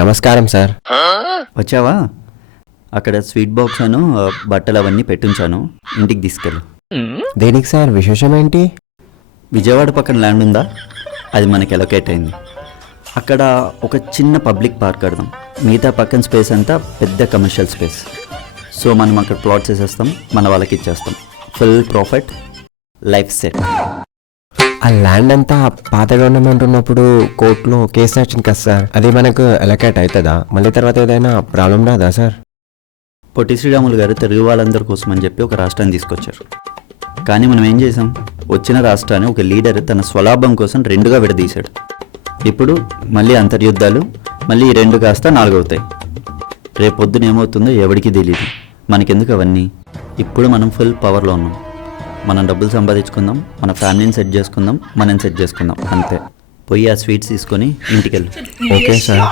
నమస్కారం సార్. వచ్చావా? అక్కడ స్వీట్ బాక్స్ అను బట్టలు అవన్నీ పెట్టించాను, ఇంటికి తీసుకెళ్ళు. దేనికి సార్? విశేషం ఏంటి? విజయవాడ పక్కన ల్యాండ్ ఉందా, అది మనకి అలొకేట్ అయింది. అక్కడ ఒక చిన్న పబ్లిక్ పార్క్ కడదాం, మిగతా పక్కన స్పేస్ అంతా పెద్ద కమర్షియల్ స్పేస్. సో మనం అక్కడ ప్లాట్స్ వేసేస్తాం, మన వాళ్ళకి ఇచ్చేస్తాం. Full profit, life set. ఆ ల్యాండ్ అంతా పాత గవర్నమెంట్ ఉన్నప్పుడు కోర్టులో కేసు నచ్చింది కదా సార్, అది మనకు అలొకేట్ అవుతుందా? మళ్ళీ తర్వాత ఏదైనా ప్రాబ్లం రాదా సార్? పొట్టి శ్రీరాములు గారు తెలుగు వాళ్ళందరి కోసం అని చెప్పి ఒక రాష్ట్రాన్ని తీసుకొచ్చారు. కానీ మనం ఏం చేసాం? వచ్చిన రాష్ట్రాన్ని ఒక లీడర్ తన స్వలాభం కోసం రెండుగా విడదీశాడు. ఇప్పుడు మళ్ళీ అంతర్యుద్ధాలు, మళ్ళీ ఈ రెండు కాస్త 4 అవుతాయి. రేపొద్దున ఏమవుతుందో ఎవరికి తెలియదు. మనకెందుకు అవన్నీ? ఇప్పుడు మనం ఫుల్ పవర్లో ఉన్నాం. మనం డబ్బులు సంపాదించుకుందాం, మన ఫ్యామిలీని సెట్ చేసుకుందాం, మనం సెట్ చేసుకుందాం, అంతే. పోయి ఆ స్వీట్స్ తీసుకొని ఇంటికి వెళ్ళు. Okay sir.